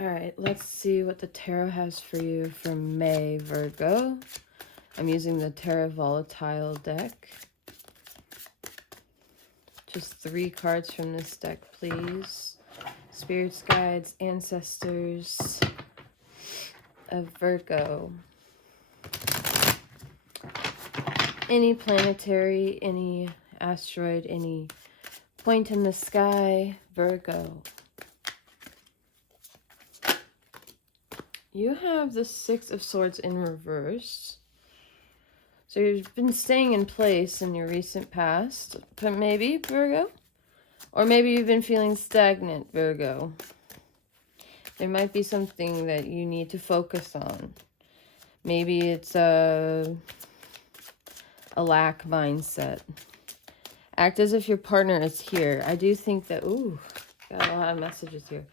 All right, let's see what the tarot has for you for May, Virgo. I'm using the Tarot Volatile deck. Just 3 cards from this deck, please. Spirits, guides, ancestors of Virgo. Any planetary, any asteroid, any point in the sky, Virgo. You have the 6 of Swords in reverse. So you've been staying in place in your recent past, but maybe, Virgo? Or maybe you've been feeling stagnant, Virgo. There might be something that you need to focus on. Maybe it's a lack mindset. Act as if your partner is here. I do think that, ooh, got a lot of messages here.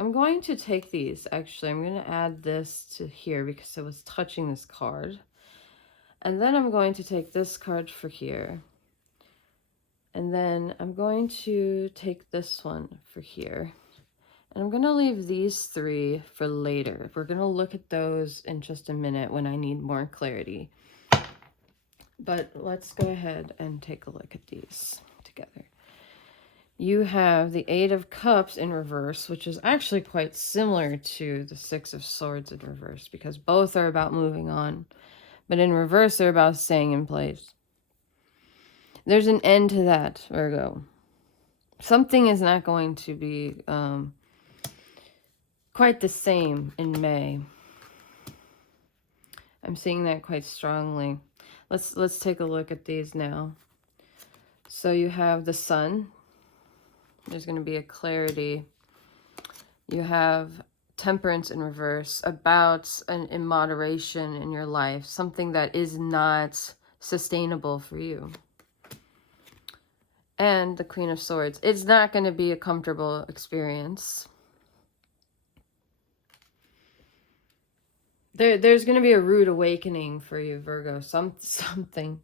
I'm going to take these, actually. I'm going to add this to here because I was touching this card. And then I'm going to take this card for here. And then I'm going to take this one for here. And I'm going to leave these 3 for later. We're going to look at those in just a minute when I need more clarity. But let's go ahead and take a look at these together. You have the 8 of Cups in reverse, which is actually quite similar to the 6 of Swords in reverse because both are about moving on. But in reverse, they're about staying in place. There's an end to that, Virgo. Something is not going to be quite the same in May. I'm seeing that quite strongly. Let's take a look at these now. So you have the Sun. There's going to be a clarity. You have Temperance in reverse, about an immoderation in your life, something that is not sustainable for you. And the Queen of Swords. It's not going to be a comfortable experience. There's going to be a rude awakening for you, Virgo. Something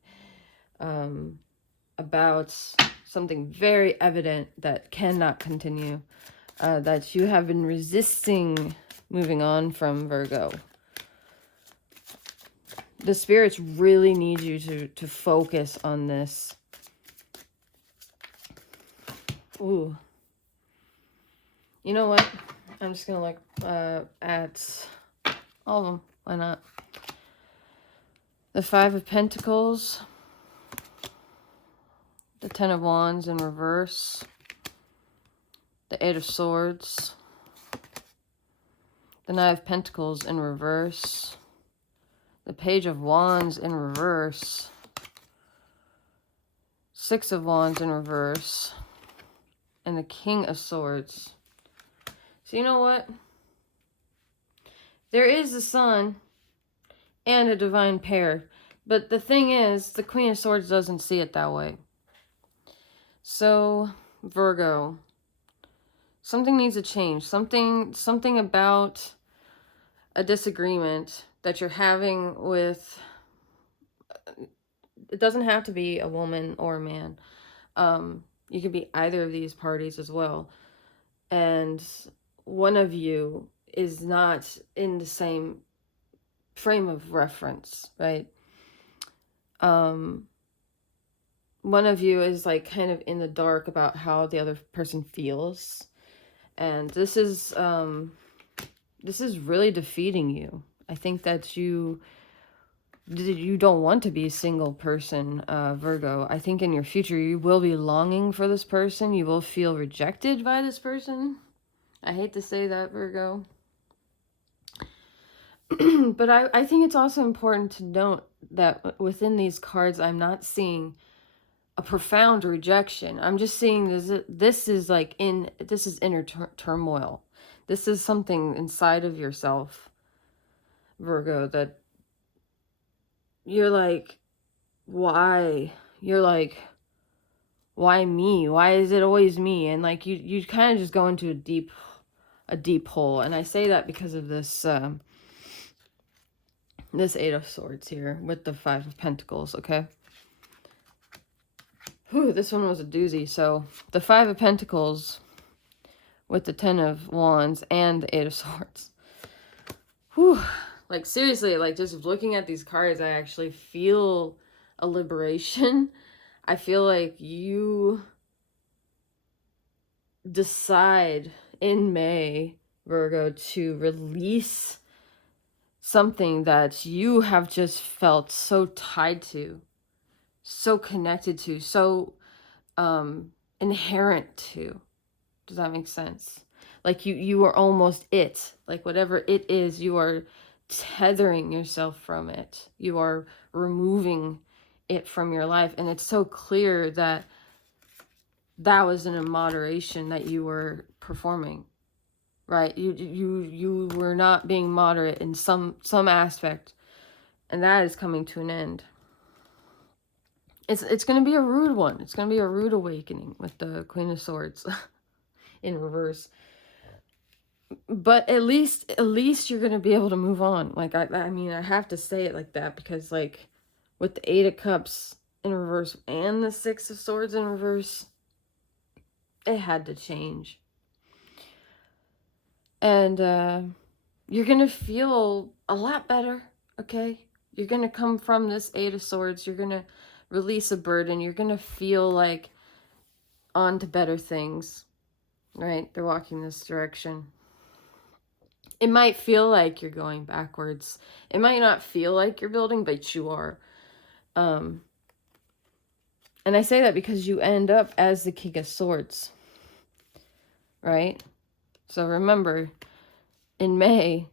about something very evident that cannot continue, that you have been resisting moving on from, Virgo. The spirits really need you to focus on this. Ooh. You know what? I'm just going to look at all of them. Why not? The 5 of Pentacles. The 10 of Wands in reverse. The 8 of Swords. The 9 of Pentacles in reverse. The Page of Wands in reverse. 6 of Wands in reverse. And the King of Swords. So you know what? There is the Sun and a divine pair. But the thing is, the Queen of Swords doesn't see it that way. So, Virgo, something needs to change. Something about a disagreement that you're having with, it doesn't have to be a woman or a man. You could be either of these parties as well. And one of you is not in the same frame of reference, right? One of you is like kind of in the dark about how the other person feels. And this is really defeating you. I think that you don't want to be a single person, Virgo. I think in your future you will be longing for this person. You will feel rejected by this person. I hate to say that, Virgo. But I think it's also important to note that within these cards, I'm not seeing a profound rejection. I'm just seeing this is inner turmoil. This is something inside of yourself, Virgo, that you're like, why? You're like, why me? Why is it always me? And like you kind of just go into a deep hole. And I say that because of this this 8 of Swords here with the 5 of Pentacles, okay? Whew, this one was a doozy. So the 5 of Pentacles with the Ten of Wands and the Eight of Swords. Whew. Like, seriously, like, just looking at these cards, I actually feel a liberation. I feel like you decide in May, Virgo, to release something that you have just felt so tied to, so connected to, so inherent to. Does that make sense? Like you are almost it. Like whatever it is, you are tethering yourself from it. You are removing it from your life. And it's so clear that that was in a moderation that you were performing, right? You were not being moderate in some aspect, and that is coming to an end. It's going to be a rude one. It's going to be a rude awakening with the Queen of Swords in reverse. But at least you're going to be able to move on. Like, I mean, I have to say it like that because, like, with the Eight of Cups in reverse and the Six of Swords in reverse, it had to change. And you're going to feel a lot better, okay? You're going to come from this Eight of Swords. You're going to release a burden. You're going to feel like on to better things, right? They're walking this direction. It might feel like you're going backwards. It might not feel like you're building, but you are. And I say that because you end up as the King of Swords, right? So remember, in May,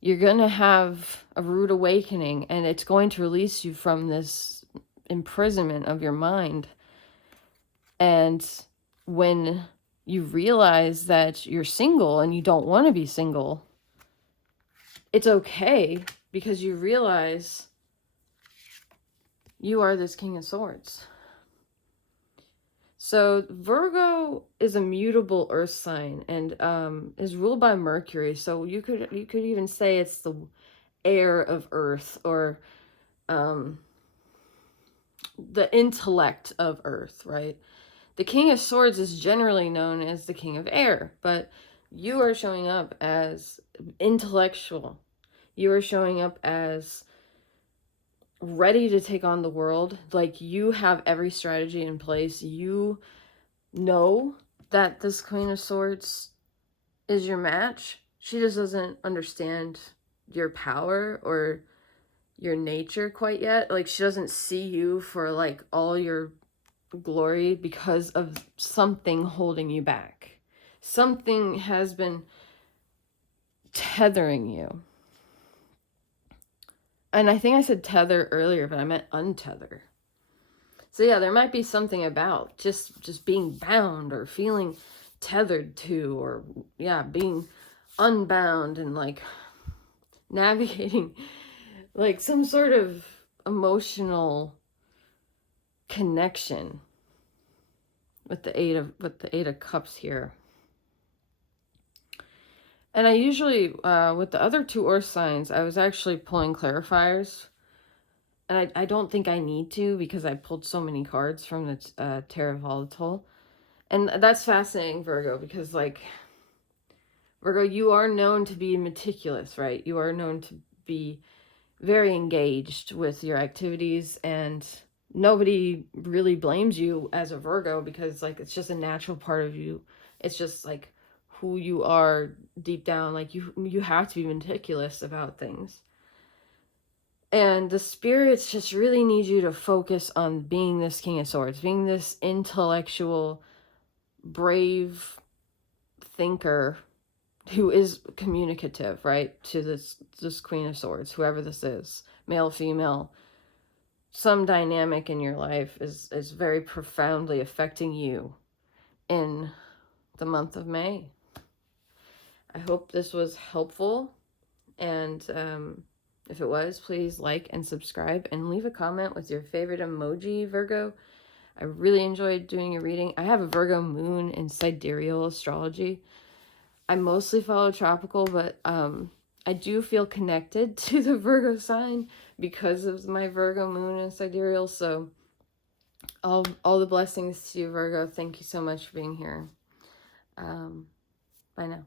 you're going to have a rude awakening, and it's going to release you from this imprisonment of your mind. And when you realize that you're single and you don't want to be single, it's okay because you realize you are this King of Swords. So Virgo is a mutable earth sign and is ruled by Mercury. So you could even say it's the air of earth, or the intellect of earth, right? The King of Swords is generally known as the King of Air, but you are showing up as intellectual. You are showing up as ready to take on the world. Like, you have every strategy in place. You know that this Queen of Swords is your match. She just doesn't understand your power or your nature quite yet. Like, she doesn't see you for like all your glory because of something holding you back. Something has been tethering you. And I think I said tether earlier, but I meant untether. So yeah, there might be something about just being bound or feeling tethered to, or yeah, being unbound and like navigating like some sort of emotional connection with the Eight of Cups here. And I usually, with the other two earth signs, I was actually pulling clarifiers. And I don't think I need to because I pulled so many cards from the Tarot Volatile. And that's fascinating, Virgo, because, like, Virgo, you are known to be meticulous, right? You are known to be very engaged with your activities, and nobody really blames you as a Virgo because, like, it's just a natural part of you. It's just, like, who you are deep down. Like, you have to be meticulous about things. And the spirits just really need you to focus on being this King of Swords, being this intellectual, brave thinker who is communicative, right? To this Queen of Swords, whoever this is, male, female. Some dynamic in your life is very profoundly affecting you in the month of May. I hope this was helpful, and if it was, please like and subscribe and leave a comment with your favorite emoji, Virgo. I really enjoyed doing a reading. I have a Virgo moon in sidereal astrology. I mostly follow tropical, but I do feel connected to the Virgo sign because of my Virgo moon in sidereal. So all the blessings to you, Virgo. Thank you so much for being here. Bye now.